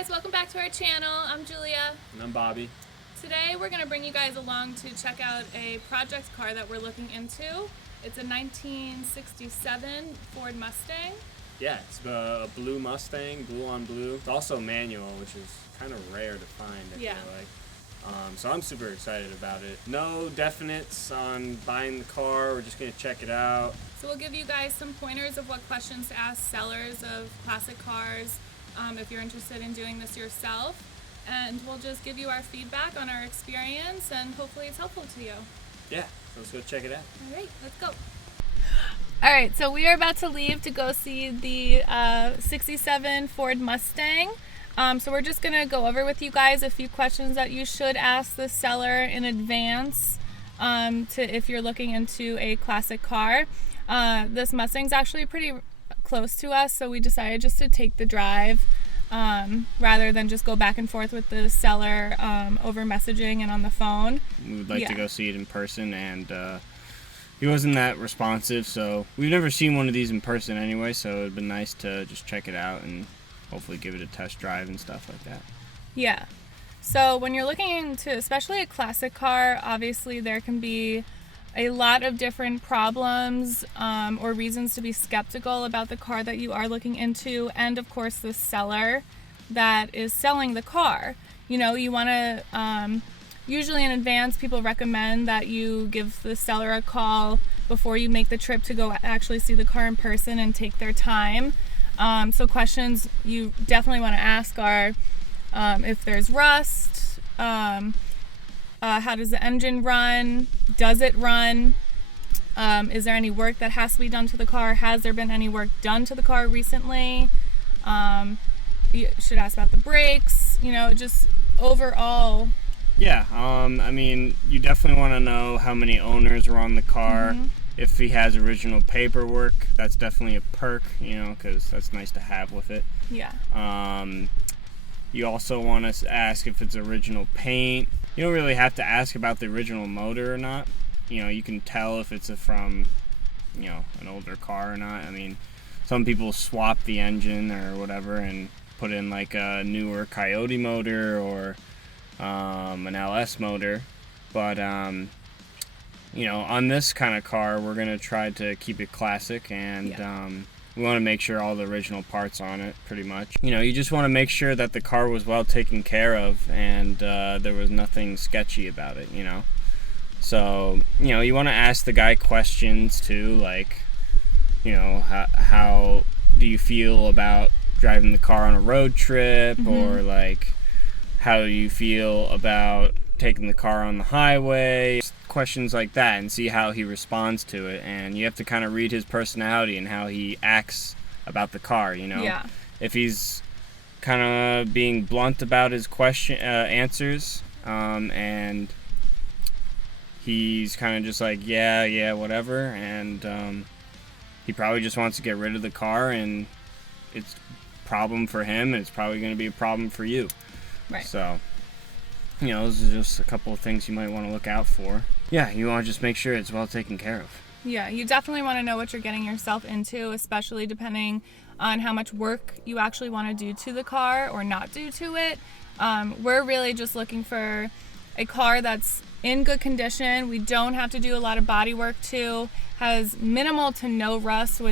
guys, welcome back to our channel. I'm Julia. And I'm Bobby. Today we're going to bring you guys along to check out a project car that we're looking into. It's a 1967 Ford Mustang. Yeah, it's a blue Mustang, blue on blue. It's also manual, which is kind of rare to find, I feel like. So I'm super excited about it. No definites on buying the car. We're just going to check it out. So we'll give you guys some pointers of what questions to ask sellers of classic cars if you're interested in doing this yourself. And we'll just give you our feedback on our experience, and hopefully it's helpful to you. Yeah, so let's go check it out. All right, let's go. All right, so we are about to leave to go see the 67 Ford Mustang. So we're just going to go over with you guys a few questions that you should ask the seller in advance if you're looking into a classic car. This Mustang's actually pretty close to us, so we decided just to take the drive rather than just go back and forth with the seller over messaging and on the phone. We would like to go see it in person, and he wasn't that responsive, so we've never seen one of these in person anyway, so it would be nice to just check it out and hopefully give it a test drive and stuff like that. Yeah. So when you're looking into especially a classic car, obviously there can be a lot of different problems or reasons to be skeptical about the car that you are looking into, and of course the seller that is selling the car. You know, you want to, usually in advance, people recommend that you give the seller a call before you make the trip to go actually see the car in person and take their time. So questions you definitely want to ask are if there's rust, how does the engine run, does it run, is there any work that has to be done to the car, has there been any work done to the car recently, you should ask about the brakes, you know, just overall. Yeah, I mean, you definitely want to know how many owners are on the car. Mm-hmm. If he has original paperwork, that's definitely a perk, you know, because that's nice to have with it. Yeah. You also want to ask if it's original paint. You don't really have to ask about the original motor or not. You know, you can tell if it's from, you know, an older car or not. I mean, some people swap the engine or whatever and put in like a newer Coyote motor or an LS motor. But, you know, on this kind of car, we're going to try to keep it classic, and we want to make sure all the original parts on it, pretty much. You know, you just want to make sure that the car was well taken care of and there was nothing sketchy about it, you know. So, you know, you want to ask the guy questions too, like, you know, how do you feel about driving the car on a road trip, mm-hmm. or like, how do you feel about taking the car on the highway, questions like that, and see how he responds to it. And you have to kind of read his personality and how he acts about the car, you know. Yeah. If he's kind of being blunt about his answers, and he's kind of just like, yeah, whatever, and he probably just wants to get rid of the car, and it's a problem for him, and it's probably going to be a problem for you. Right. So, you know, those are just a couple of things you might want to look out for. Yeah, you want to just make sure it's well taken care of. Yeah, you definitely want to know what you're getting yourself into, especially depending on how much work you actually want to do to the car or not do to it. We're really just looking for a car that's in good condition. We don't have to do a lot of body work to, has minimal to no rust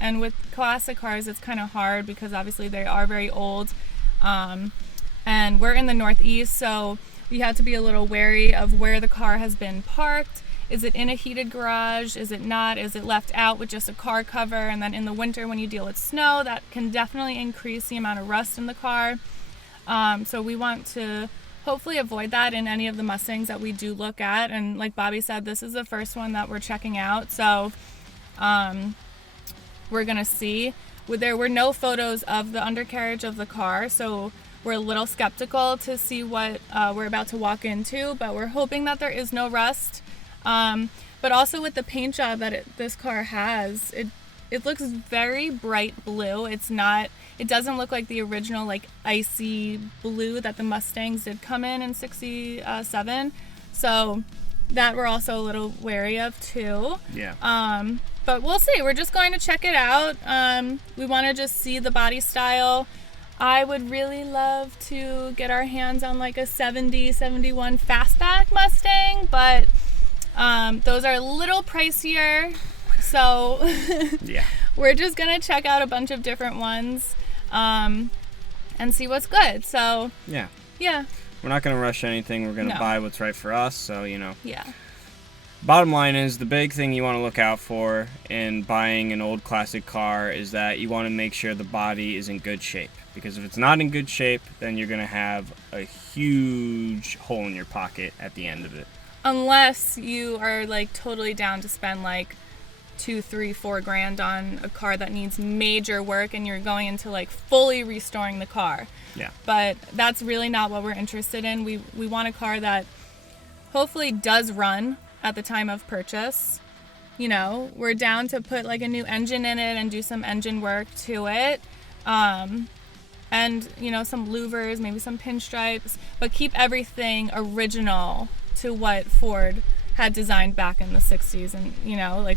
and with classic cars it's kind of hard because obviously they are very old. And we're in the Northeast, so you have to be a little wary of where the car has been parked. Is it in a heated garage? Is it not? Is it left out with just a car cover? And then in the winter when you deal with snow, that can definitely increase the amount of rust in the car. So we want to hopefully avoid that in any of the Mustangs that we do look at. And like Bobby said, this is the first one that we're checking out. So we're going to see. There were no photos of the undercarriage of the car, so we're a little skeptical to see what we're about to walk into, but we're hoping that there is no rust. But also with the paint job that this car has, it looks very bright blue. It doesn't look like the original like icy blue that the Mustangs did come in 67. So that we're also a little wary of too. Yeah. But we'll see. We're just going to check it out. We want to just see the body style. I would really love to get our hands on like a 70, 71 fastback Mustang, but those are a little pricier. So Yeah. we're just going to check out a bunch of different ones and see what's good. So, Yeah. yeah. We're not going to rush anything. We're going to No. buy what's right for us. So, Yeah. Bottom line is, the big thing you want to look out for in buying an old classic car is that you want to make sure the body is in good shape. Because if it's not in good shape, then you're going to have a huge hole in your pocket at the end of it. Unless you are like totally down to spend like $2, $3, $4 on a car that needs major work and you're going into like fully restoring the car. Yeah. But that's really not what we're interested in. We want a car that hopefully does run at the time of purchase. We're down to put like a new engine in it and do some engine work to it. And, some louvers, maybe some pinstripes, but keep everything original to what Ford had designed back in the 60s. And,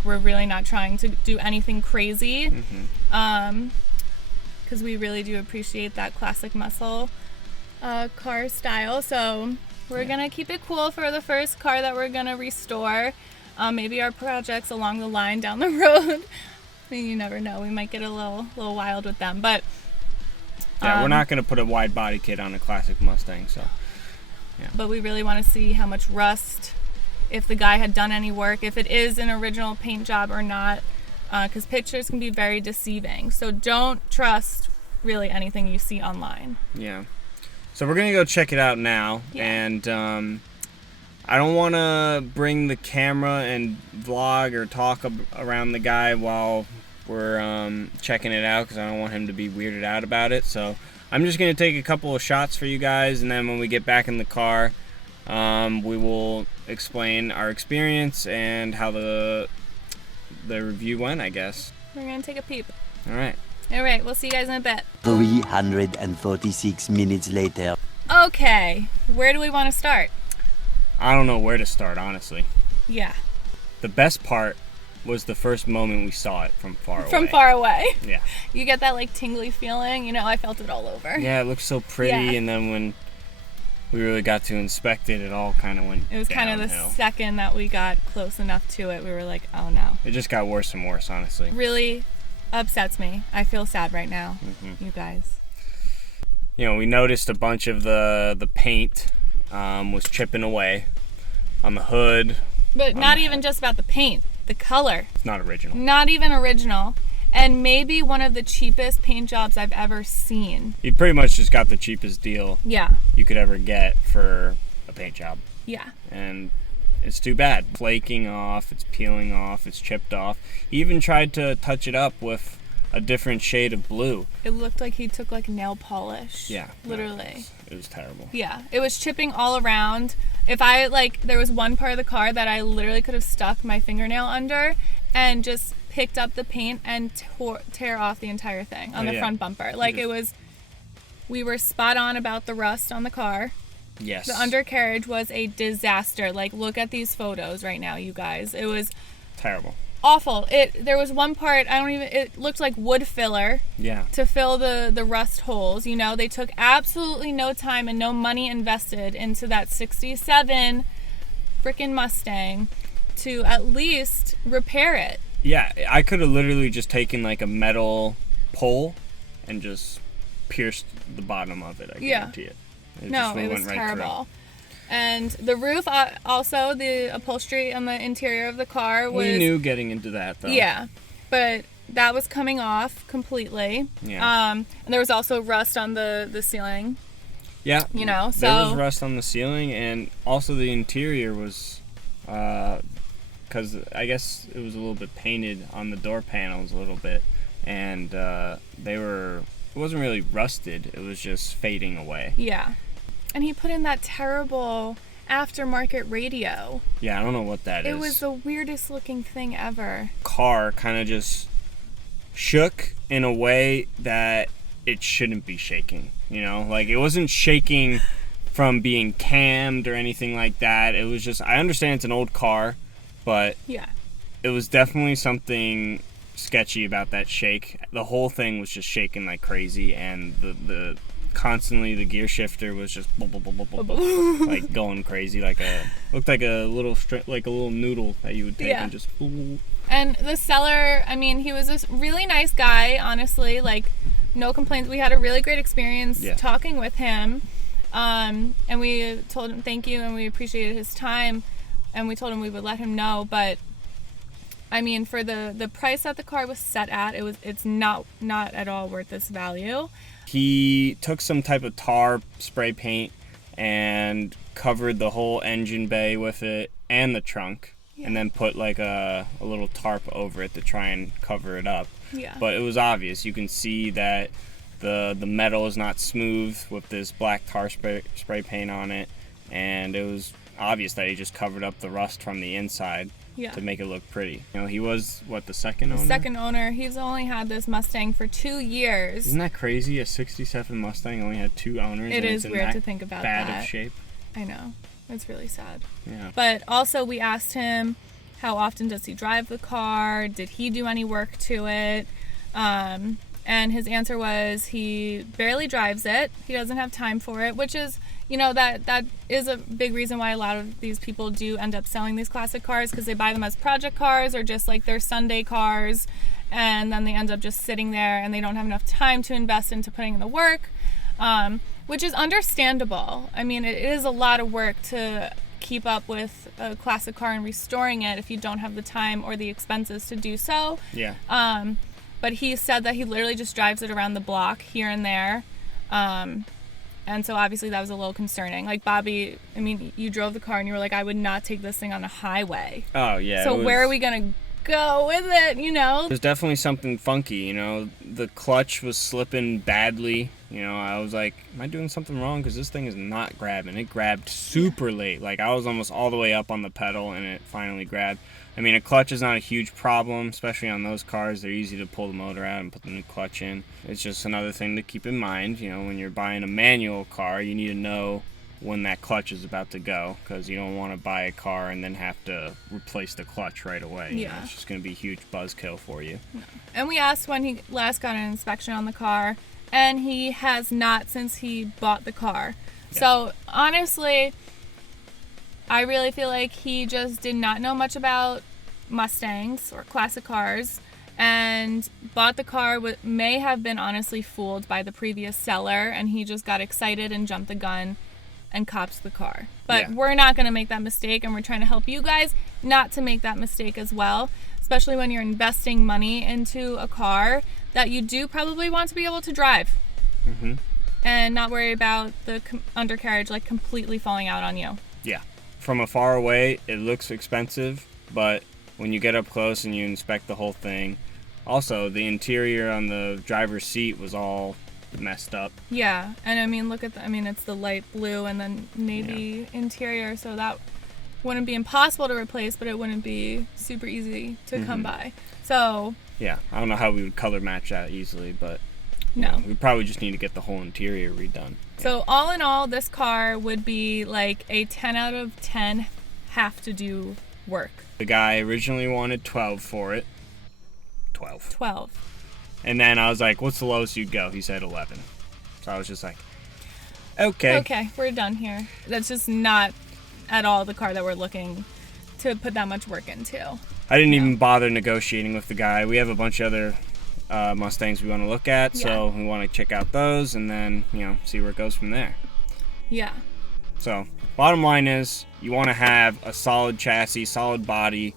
we're really not trying to do anything crazy. Because we really do appreciate that classic muscle car style. So we're going to keep it cool for the first car that we're going to restore. Maybe our projects along the line down the road. You never know. We might get a little wild with them. But yeah, we're not going to put a wide body kit on a classic Mustang. So, yeah. But we really want to see how much rust, if the guy had done any work, if it is an original paint job or not. Because pictures can be very deceiving. So don't trust really anything you see online. Yeah. So we're going to go check it out now. Yeah. And I don't want to bring the camera and vlog or talk around the guy while we're checking it out, because I don't want him to be weirded out about it. So I'm just going to take a couple of shots for you guys, and then when we get back in the car, we will explain our experience and how the review went, I guess. We're going to take a peep. All right. All right, we'll see you guys in a bit. 346 minutes later. Okay, where do we want to start? I don't know where to start, honestly. Yeah. The best part was the first moment we saw it from far away. From far away. Yeah. You get that like tingly feeling. I felt it all over. Yeah, it looked so pretty, Yeah. and then when we really got to inspect it, it all kind of went It was kind of the downhill. second that we got close enough to it, we were like, oh no. It just got worse and worse, honestly. Really upsets me. I feel sad right now, you guys. We noticed a bunch of the paint was chipping away on the hood. But not even just about the paint, the color. It's not original. Not even original. And maybe one of the cheapest paint jobs I've ever seen. You pretty much just got the cheapest deal Yeah. you could ever get for a paint job. Yeah. And it's too bad. Flaking off, it's peeling off, it's chipped off. He even tried to touch it up with a different shade of blue. It looked like he took like nail polish. Yeah. Literally. It was terrible. Yeah. It was chipping all around. If I there was one part of the car that I literally could have stuck my fingernail under and just picked up the paint and tear off the entire thing on the front bumper. We were spot on about the rust on the car. Yes. The undercarriage was a disaster. Look at these photos right now, you guys. It was terrible. awful. There was one part, it looked like wood filler. Yeah. To fill the rust holes. They took absolutely no time and no money invested into that 67 freaking Mustang to at least repair it. Yeah, I could have literally just taken like a metal pole and just pierced the bottom of it. I guarantee it. It was terrible. And the roof, also the upholstery on the interior of the car was... We knew getting into that, though. Yeah, but that was coming off completely. Yeah. And there was also rust on the ceiling. Yeah. So... There was rust on the ceiling, and also the interior was... because I guess it was a little bit painted on the door panels a little bit, and it wasn't really rusted, it was just fading away. Yeah. And he put in that terrible aftermarket radio. Yeah, I don't know what that is. It was the weirdest looking thing ever. Car kind of just shook in a way that it shouldn't be shaking, it wasn't shaking from being cammed or anything like that. It was just, I understand it's an old car, but yeah, it was definitely something sketchy about that shake. The whole thing was just shaking like crazy, and the constantly the gear shifter was just like going crazy, looked like a little noodle that you would take and just. And the seller, I mean, he was a really nice guy, honestly. Like, no complaints. We had a really great experience talking with him, and we told him thank you and we appreciated his time, and we told him we would let him know. But I mean, for the price that the car was set at, it's not at all worth its value. He took some type of tar spray paint and covered the whole engine bay with it and the trunk, and then put like a little tarp over it to try and cover it up. Yeah. But it was obvious. You can see that the metal is not smooth with this black tar spray paint on it, and it was obvious that he just covered up the rust from the inside. To make it look pretty. You know, he was, the second owner? The second owner. He's only had this Mustang for 2 years. Isn't that crazy? A 67 Mustang only had 2 owners. It is weird to think about that. Bad of shape. I know. It's really sad. Yeah. But also we asked him, how often does he drive the car? Did he do any work to it? And his answer was he barely drives it. He doesn't have time for it, which is, you know, that is a big reason why a lot of these people do end up selling these classic cars, because they buy them as project cars or just like their Sunday cars, and then they end up just sitting there and they don't have enough time to invest into putting in the work, which is understandable. I mean, it is a lot of work to keep up with a classic car and restoring it if you don't have the time or the expenses to do so. Yeah. But he said that he literally just drives it around the block here and there. And so obviously that was a little concerning. Like, Bobby, I mean, you drove the car and you were like, I would not take this thing on a highway. Oh, yeah. So where are we going to go with it, you know? There's definitely something funky, you know? The clutch was slipping badly. You know, I was like, am I doing something wrong? Because this thing is not grabbing. It grabbed super late. Like, I was almost all the way up on the pedal and it finally grabbed. I mean, a clutch is not a huge problem, especially on those cars. They're easy to pull the motor out and put the new clutch in. It's just another thing to keep in mind. You know, when you're buying a manual car, you need to know when that clutch is about to go, because you don't want to buy a car and then have to replace the clutch right away. You know, it's just going to be a huge buzzkill for you. No. And we asked when he last got an inspection on the car, and he has not since he bought the car. Yeah. So, honestly, I really feel like he just did not know much about Mustangs or classic cars and bought the car, may have been honestly fooled by the previous seller, and he just got excited and jumped the gun and copped the car. But we're not going to make that mistake, and we're trying to help you guys not to make that mistake as well, especially when you're investing money into a car that you do probably want to be able to drive. Mm-hmm. And not worry about the undercarriage like completely falling out on you. Yeah. From afar away, it looks expensive, but when you get up close and you inspect the whole thing, also the interior on the driver's seat was all messed up. Yeah, and I mean, look at it's the light blue and then navy interior, so that wouldn't be impossible to replace, but it wouldn't be super easy to come by. So yeah, I don't know how we would color match that easily, but no, we probably just need to get the whole interior redone. So all in all, this car would be like a 10 out of 10 have to do work. The guy originally wanted 12 for it. 12. And then I was like, what's the lowest you'd go? He said 11. So I was just like, okay, we're done here. That's just not at all the car that we're looking to put that much work into. I didn't even bother negotiating with the guy. We have a bunch of other Mustangs we want to look at, so we want to check out those and then, see where it goes from there. Yeah. So, bottom line is, you want to have a solid chassis, solid body,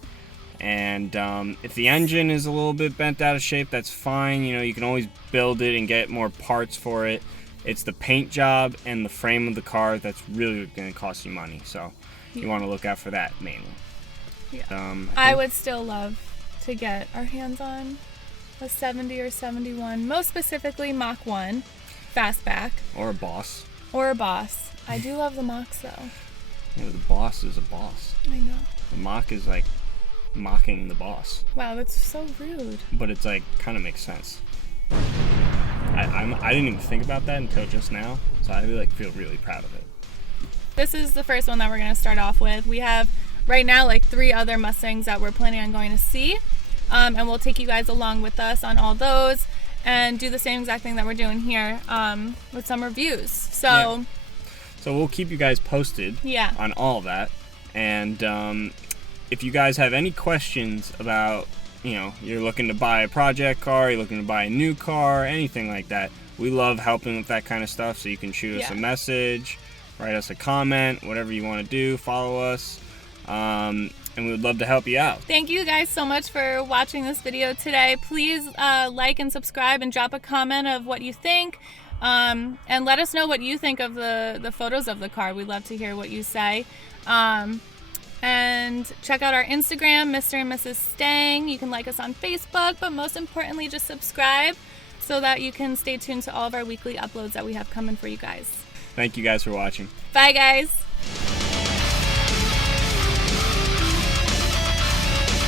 and if the engine is a little bit bent out of shape, that's fine. You can always build it and get more parts for it. It's the paint job and the frame of the car that's really going to cost you money. So, you want to look out for that mainly. Yeah. I would still love to get our hands on a 70 or 71, most specifically Mach 1 fastback. Or a Boss. I do love the Machs though. Yeah, the Boss is a Boss. I know. The Mach is like mocking the Boss. Wow, that's so rude. But it's like kind of makes sense. I didn't even think about that until just now, so I feel really proud of it. This is the first one that we're going to start off with. We have right now 3 other Mustangs that we're planning on going to see. and we'll take you guys along with us on all those and do the same exact thing that we're doing here with some reviews. So we'll keep you guys posted on all that. And if you guys have any questions about, you're looking to buy a project car, you're looking to buy a new car, anything like that, we love helping with that kind of stuff. So you can shoot us a message, write us a comment, whatever you want to do, follow us. And we would love to help you out. Thank you guys so much for watching this video today. Please like and subscribe and drop a comment of what you think. And let us know what you think of the photos of the car. We'd love to hear what you say. And check out our Instagram, Mr. and Mrs. Stang. You can like us on Facebook, but most importantly, just subscribe so that you can stay tuned to all of our weekly uploads that we have coming for you guys. Thank you guys for watching. Bye, guys.